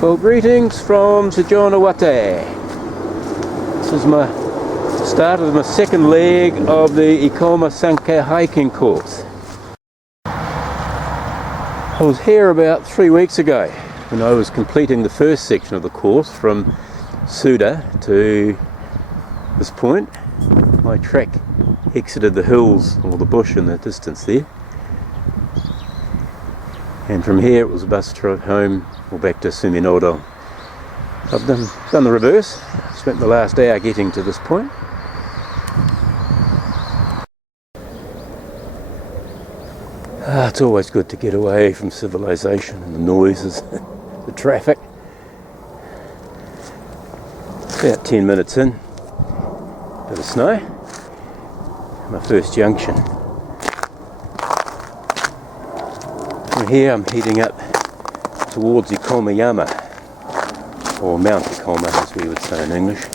Well, greetings from Shijonawate. This is my start of my second leg of the Ikoma-sanke Hiking Course. I was here about 3 weeks ago when I was completing the first section of the course from Suda to this point. My track exited the hills or the bush in the distance there, and from here it was a bus trip home or back to Shijonawate. I've done the reverse. Spent the last hour getting to this point. It's always good to get away from civilization and the noises, the traffic. About 10 minutes in, bit of snow, my first junction. From here I'm heading up towards Ikoma-yama, or Mount Ikoma as we would say in English.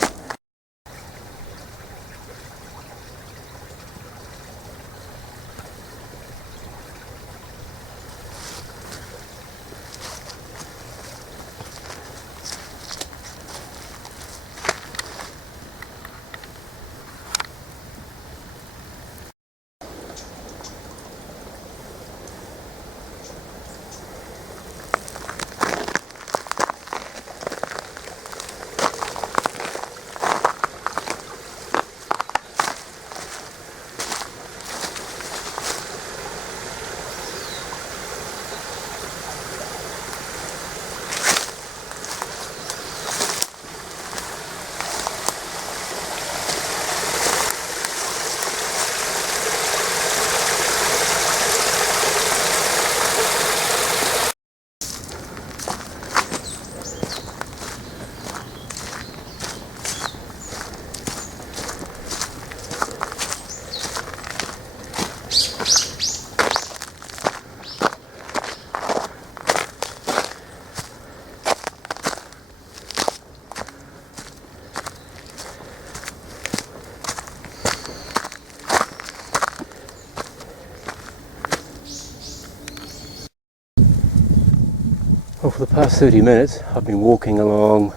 Well, for the past 30 minutes I've been walking along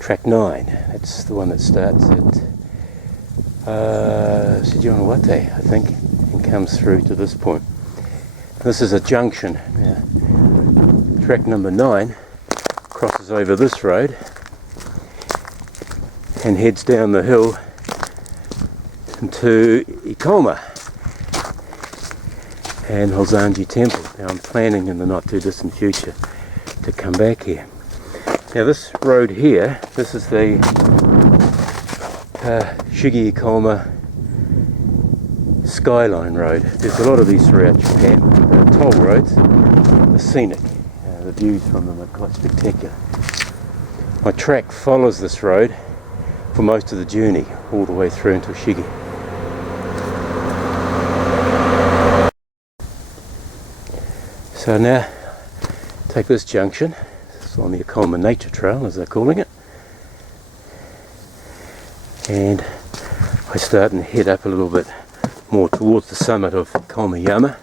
track 9. That's the one that starts at Shijonawate, I think, and comes through to this point. This is a junction. Now, track number 9 crosses over this road and heads down the hill into Ikoma and Sango Temple. Now I'm planning in the not too distant future to come back here. Now this road here, this is the Ikoma Skyline Road. There's a lot of these throughout Japan. They're toll roads. They're scenic. The views from them are quite spectacular. My track follows this road for most of the journey, all the way through until Shigi. So now, take this junction. It's on the Ikoma Nature Trail, as they're calling it, and I start and head up a little bit more towards the summit of Ikoma-yama.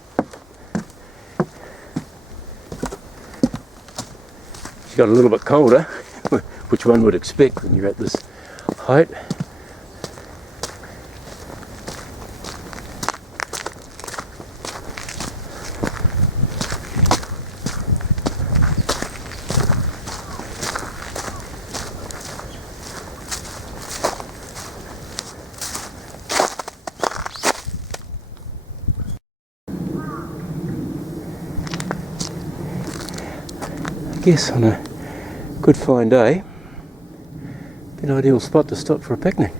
It's got a little bit colder, which one would expect when you're at this height. I guess on a good fine day, be an ideal spot to stop for a picnic.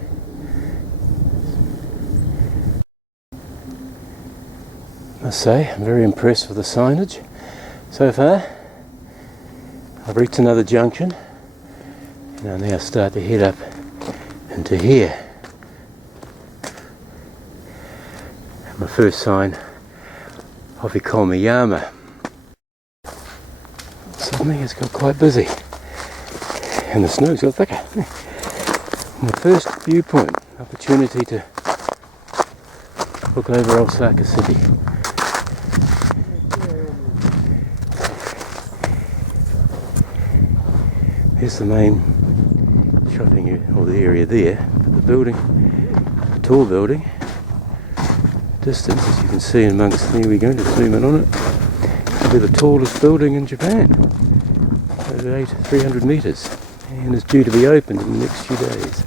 I must say, I'm very impressed with the signage so far. I've reached another junction and I now start to head up into here. My first sign of Ikoma-yama. Suddenly it's got quite busy and the snow's got thicker. My first viewpoint, opportunity to look over Osaka City. Here's the main shopping area, or the area there. But the building, the tall building, distance, as you can see amongst, there we go, to zoom in on it, will be the tallest building in Japan, over 300 metres, and is due to be opened in the next few days.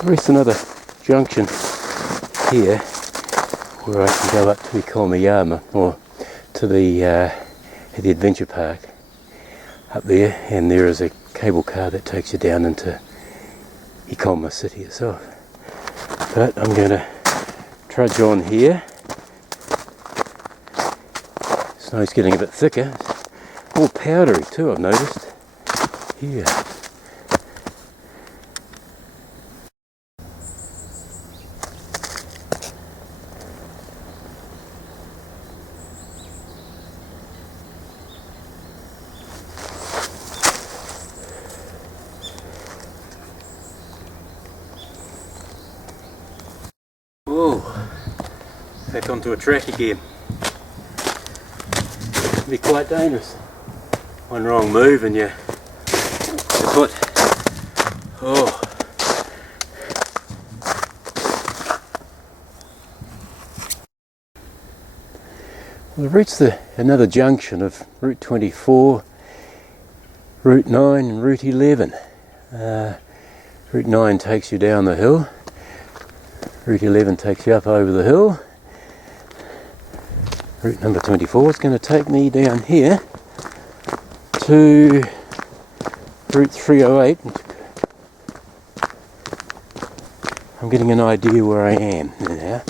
I've reached another junction here where I can go up to Ikoma-yama, or to the adventure park up there, and there is a cable car that takes you down into Ikoma city itself. But I'm going to trudge on here. Snow's getting a bit thicker, more powdery too, I've noticed here. Whoa, back onto a track again. Can be quite dangerous. One wrong move and your foot. Oh. Well, I've reached another junction of Route 24, Route 9 and Route 11. Route 9 takes you down the hill. Route 11 takes you up over the hill. Route number 24 is going to take me down here to Route 308. I'm getting an idea where I am now.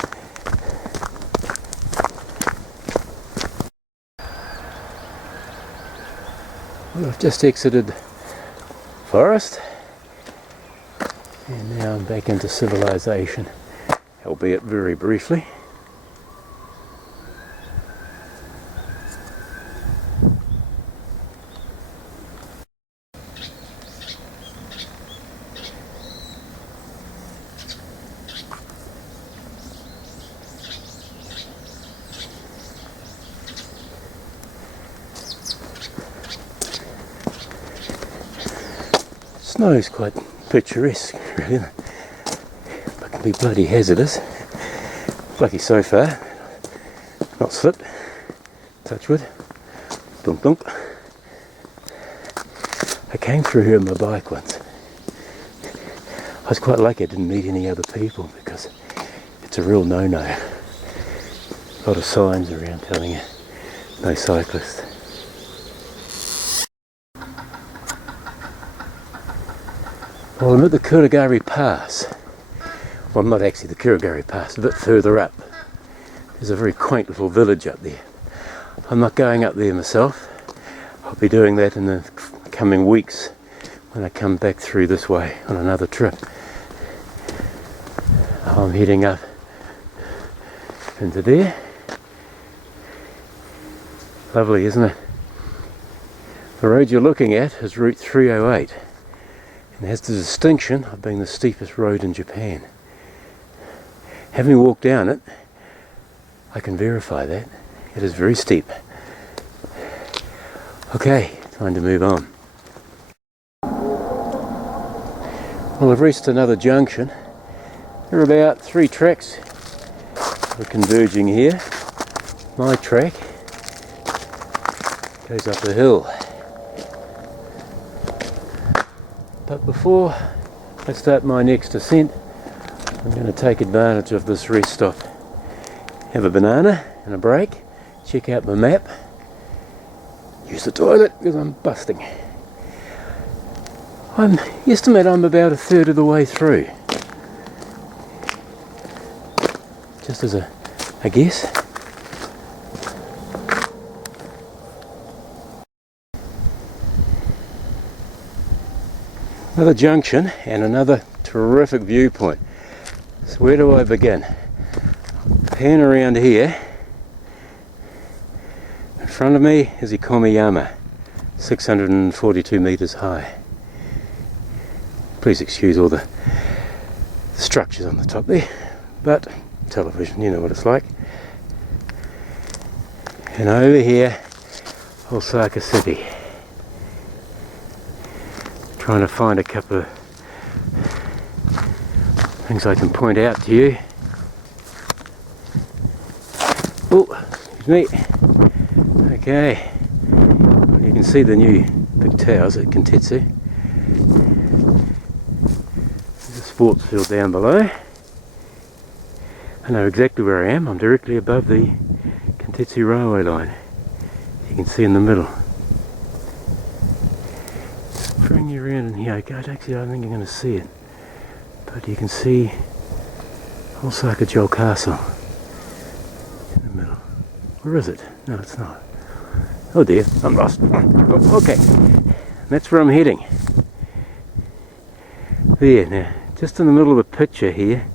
Well, I've just exited forest and now I'm back into civilization, albeit very briefly. Snow is quite picturesque, really, but can be bloody hazardous. Lucky so far, not slipped, touch wood, dunk dunk. I came through here on my bike once. I was quite lucky I didn't meet any other people because it's a real no-no. A lot of signs around telling you no cyclists. Well, I'm at the Kurogari Pass. Well, not actually the Kurogari Pass, a bit further up. There's a very quaint little village up there. I'm not going up there myself. I'll be doing that in the coming weeks when I come back through this way on another trip. I'm heading up into there. Lovely, isn't it? The road you're looking at is Route 308. And has the distinction of being the steepest road in Japan. Having walked down it, I can verify that. It is very steep. Okay, time to move on. Well, I've reached another junction. There are about 3 tracks we're converging here. My track goes up the hill. But before I start my next ascent, I'm going to take advantage of this rest stop. Have a banana and a break, check out my map, use the toilet because I'm busting. I estimate I'm about 1/3 of the way through. Just as a guess. Another junction and another terrific viewpoint. So where do I begin? Pan around here. In front of me is Ikoma-yama, 642 meters high. Please excuse all the structures on the top there, but television, you know what it's like. And over here, Osaka City. Trying to find a couple of things I can point out to you. Oh, excuse me. Okay, well, you can see the new big towers at Kintetsu. There's a sports field down below. I know exactly where I am. I'm directly above the Kintetsu railway line. You can see in the middle. Bring you around in here. Actually, I don't think you're going to see it, but you can see Osaka Joel Castle in the middle. Where is it? No, it's not. Oh dear, I'm lost. Oh, okay, that's where I'm heading. There, now, just in the middle of the picture here,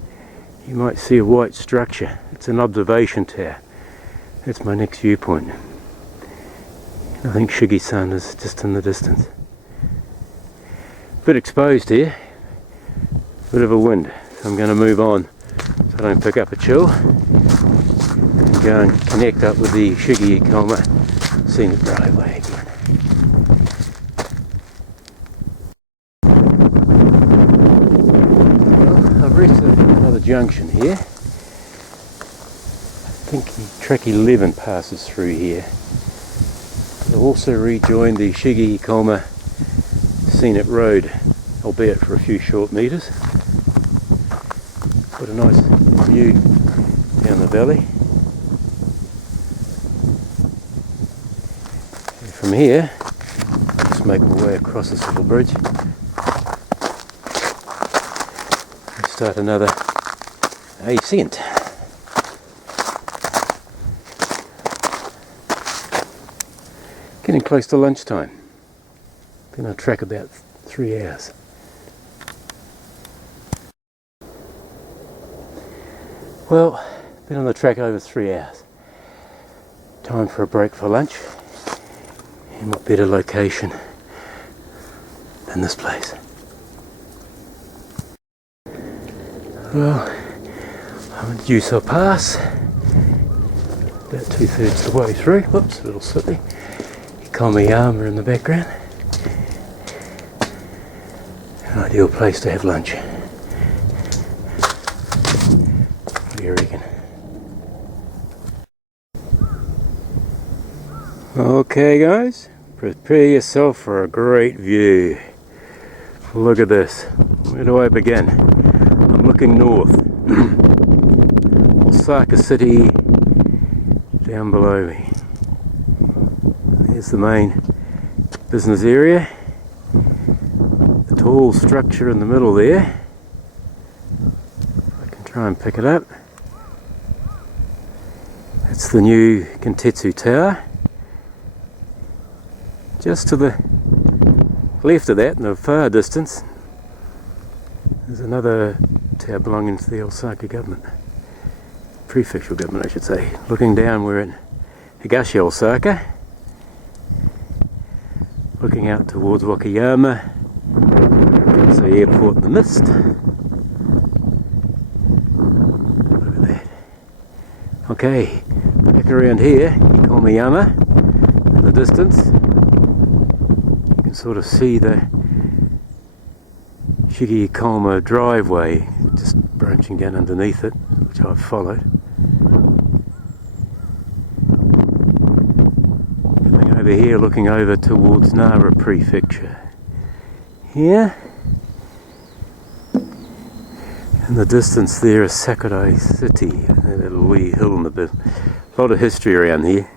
you might see a white structure. It's an observation tower. That's my next viewpoint. I think Shigisan is just in the distance. Bit exposed here, bit of a wind, so I'm going to move on so I don't pick up a chill and go and connect up with the Ikoma scenic driveway again. Well, I've reached another junction here. I think track 11 passes through here. I've also rejoined the Ikoma scenic road, albeit for a few short metres. Got a nice view down the valley. And from here, I'll just make my way across this little bridge and start another ascent. Getting close to lunchtime. Been on track about 3 hours. Well, been on the track over 3 hours. Time for a break for lunch. And what better location than this place? Well, I'm at Juso Pass. About 2/3 the way through. Whoops, a little slippy. Ikoma-yama in the background. An ideal place to have lunch. What do you reckon? Okay guys, prepare yourself for a great view. Look at this. Where do I begin? I'm looking north. Osaka City down below me. Here's the main business area. The tall structure in the middle there. I can try and pick it up. That's the new Kintetsu Tower. Just to the left of that, in the far distance, there's another tower belonging to the Osaka government. Prefectural government, I should say. Looking down, we're at Higashi Osaka. Looking out towards Wakayama. There's the airport in the mist. Look at that. Okay, back around here, Ikoma-yama in the distance. You can sort of see the Ikoma driveway just branching down underneath it, which I've followed. Coming over here, looking over towards Nara Prefecture. Here, in the distance there is Sakurai City, that little wee hill in the bit. A lot of history around here.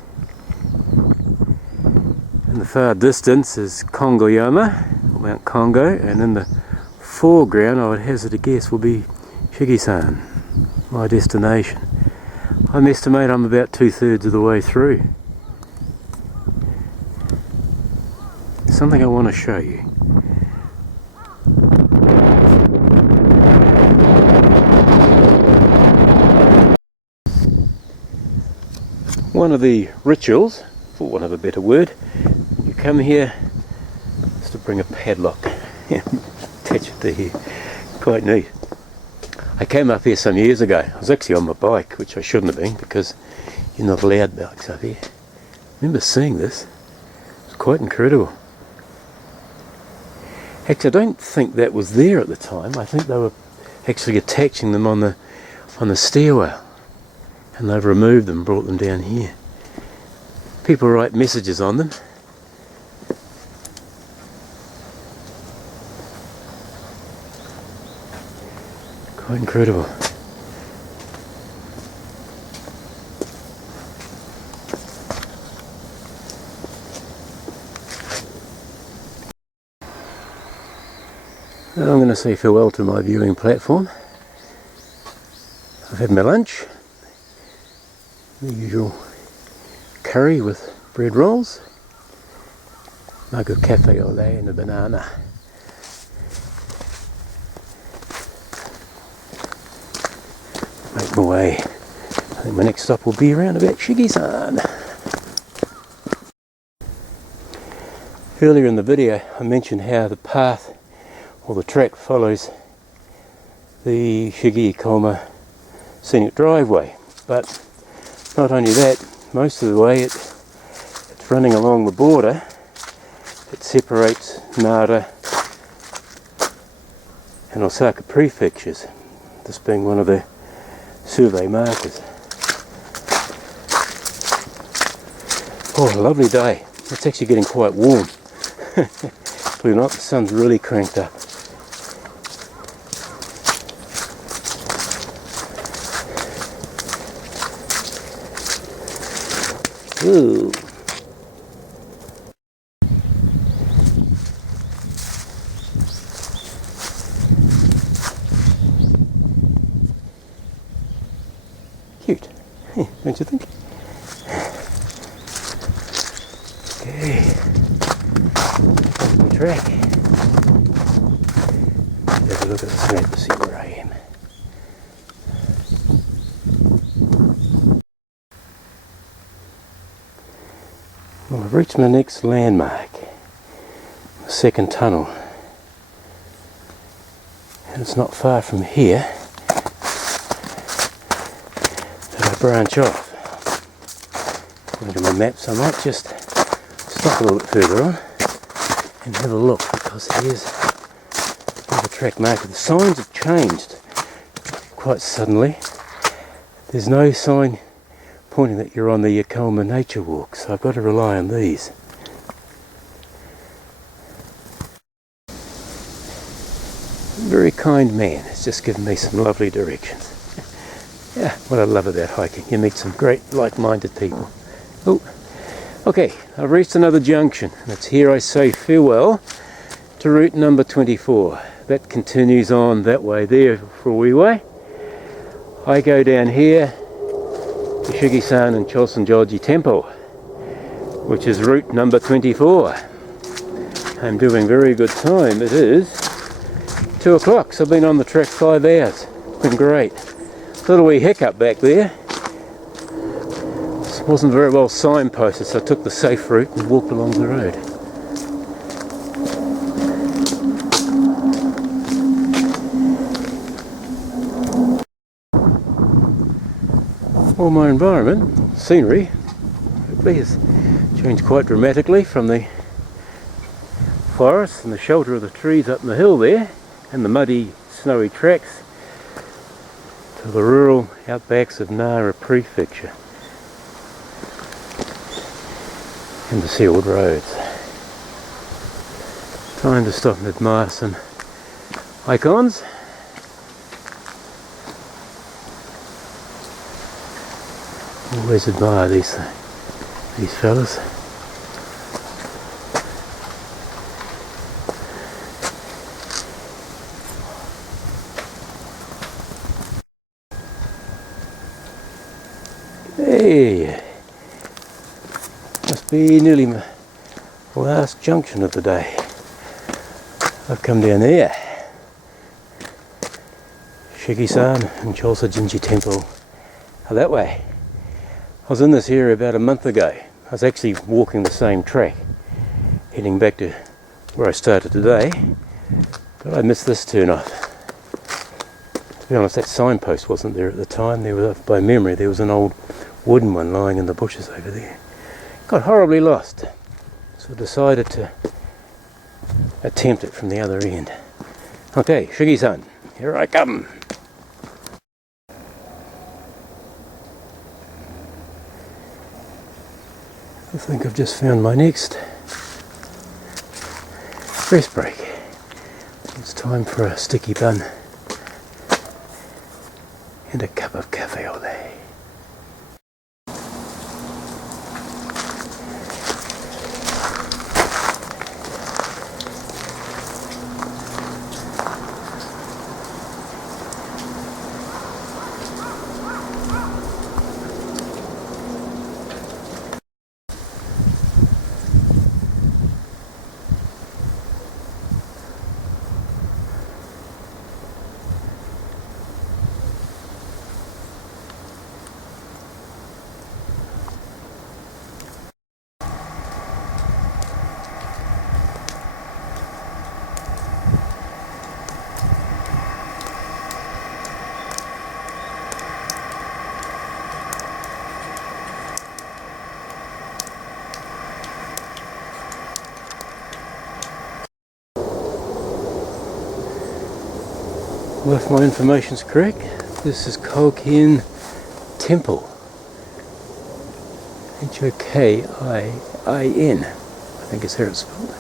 In the far distance is Kongoyama, or Mount Kongo, and in the foreground, I would hazard a guess, will be Shigisan, my destination. I estimate I'm about 2/3 of the way through. Something I want to show you. One of the rituals, for want of a better word, you come here is to bring a padlock. attach it to here. Quite neat. I came up here some years ago. I was actually on my bike, which I shouldn't have been because you're not allowed bikes up here. I remember seeing this. It was quite incredible. Actually, I don't think that was there at the time. I think they were actually attaching them on the stairwell, and they've removed them and brought them down here. People write messages on them. Quite incredible. Now I'm going to say farewell to my viewing platform. I've had my lunch, the usual curry with bread rolls, mug of cafe au lait and a banana. Make my way. I think my next stop will be around about Shijonawate. Earlier in the video I mentioned how the path or the track follows the Ikoma scenic driveway, but not only that, most of the way it's running along the border. It separates Nara and Osaka prefectures, this being one of the survey markers. Oh, a lovely day. It's actually getting quite warm. Believe it or not, the sun's really cranked up. Ooh. Cute, don't you think? Okay, on the track. Have a look at the map to see where I am. Well, I've reached my next landmark, the second tunnel, and it's not far from here that I branch off. According to my maps, I might just stop a little bit further on and have a look, because here's the track marker. The signs have changed quite suddenly. There's no sign pointing that you're on the Ikoma nature walk, so I've got to rely on these. Very kind man has just given me some lovely directions. Yeah, what I love about hiking, you meet some great like-minded people. Oh, okay, I've reached another junction, and it's here I say farewell to route number 24. That continues on that way there for a wee way. I go down here to Shigisan and Chosenjoji Temple, which is route number 24. I'm doing very good time. It is 2 o'clock, so I've been on the track 5 hours. It's been great. Little wee hiccup back there. This wasn't very well signposted, so I took the safe route and walked along the road. Well, my environment, scenery, has changed quite dramatically from the forest and the shelter of the trees up in the hill there, and the muddy, snowy tracks, to the rural outbacks of Nara Prefecture and the sealed roads. Time to stop and admire some icons. Always admire these fellas. Hey, must be nearly my last junction of the day. I've come down there. Shigisan and Chosenjoji Temple are that way. I was in this area about a month ago. I was actually walking the same track, heading back to where I started today, But I missed this turn off. To be honest, that signpost wasn't there at the time. There was, by memory, there was an old wooden one lying in the bushes over there. Got horribly lost, so I decided to attempt it from the other end. Okay, Shigi-san, here I come. I think I've just found my next rest break. It's time for a sticky bun and a cup of cafe au lait. Well, if my information's correct, this is Hokkien Temple. Hokkien. I think it's how it's spelled.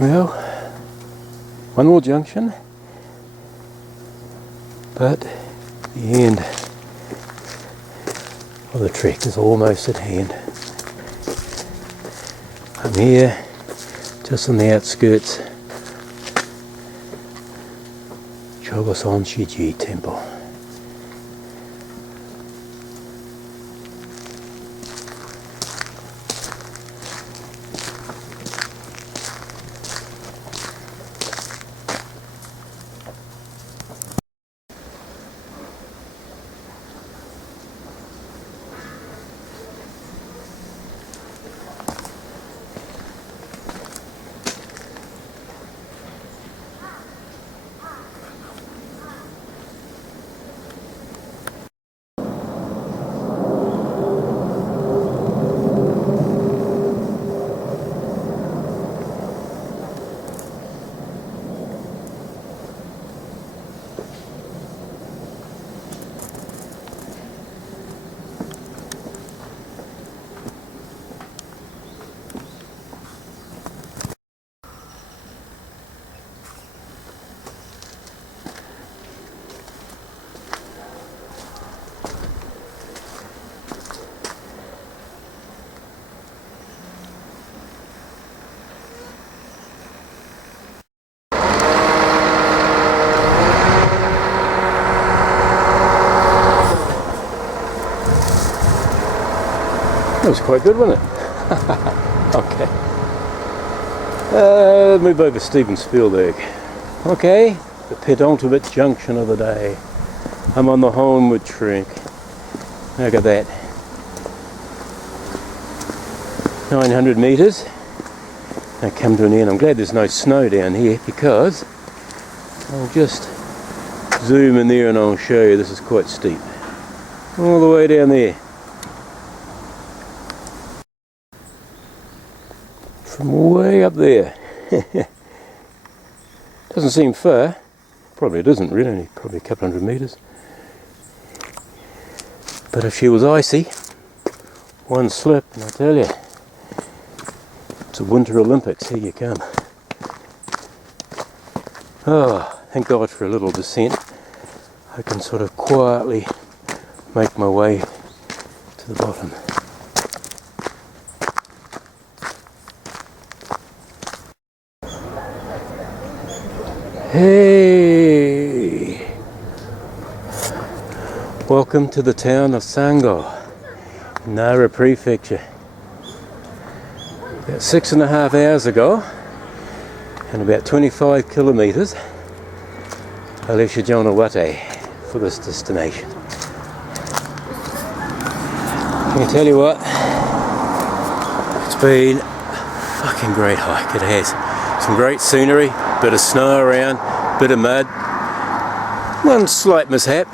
Well, one more junction, but the end of the trek is almost at hand. I'm here, just on the outskirts, Ikoma-sanke Temple. That was quite good, wasn't it? Okay. Move over Steven Spielberg. Okay, the penultimate junction of the day. I'm on the homeward trek. Look at that. 900 metres. I come to an end. I'm glad there's no snow down here because I'll just zoom in there and I'll show you. This is quite steep. All the way down there. From way up there. Doesn't seem far. Probably it isn't really, only probably a couple hundred metres. But if she was icy, one slip and I tell you, it's a Winter Olympics, here you come. Oh, thank God for a little descent. I can sort of quietly make my way to the bottom. Hey! Welcome to the town of Sango, Nara Prefecture. About 6.5 hours ago, and about 25 kilometres, I left Shijonawate for this destination. I can tell you what, it's been a fucking great hike, it has. Some great scenery, bit of snow around, bit of mud, one slight mishap,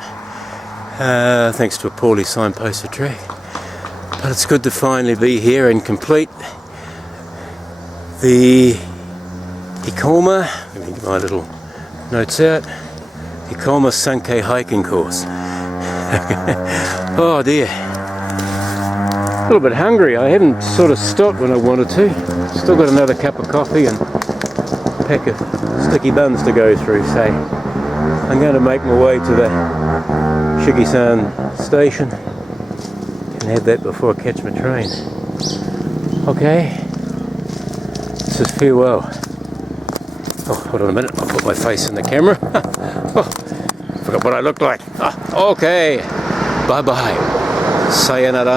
thanks to a poorly signposted track. But it's good to finally be here and complete the Let me get my little notes out, Ikoma-sanke Hiking Course. Oh dear. A little bit hungry. I haven't sort of stopped when I wanted to. Still got another cup of coffee and a pack of sticky buns to go through, so I'm going to make my way to the Shijonawate station and have that before I catch my train. Okay, this is farewell. Oh, hold on a minute, I'll put my face in the camera. Oh, forgot what I looked like. Oh, okay, bye bye. Sayonara.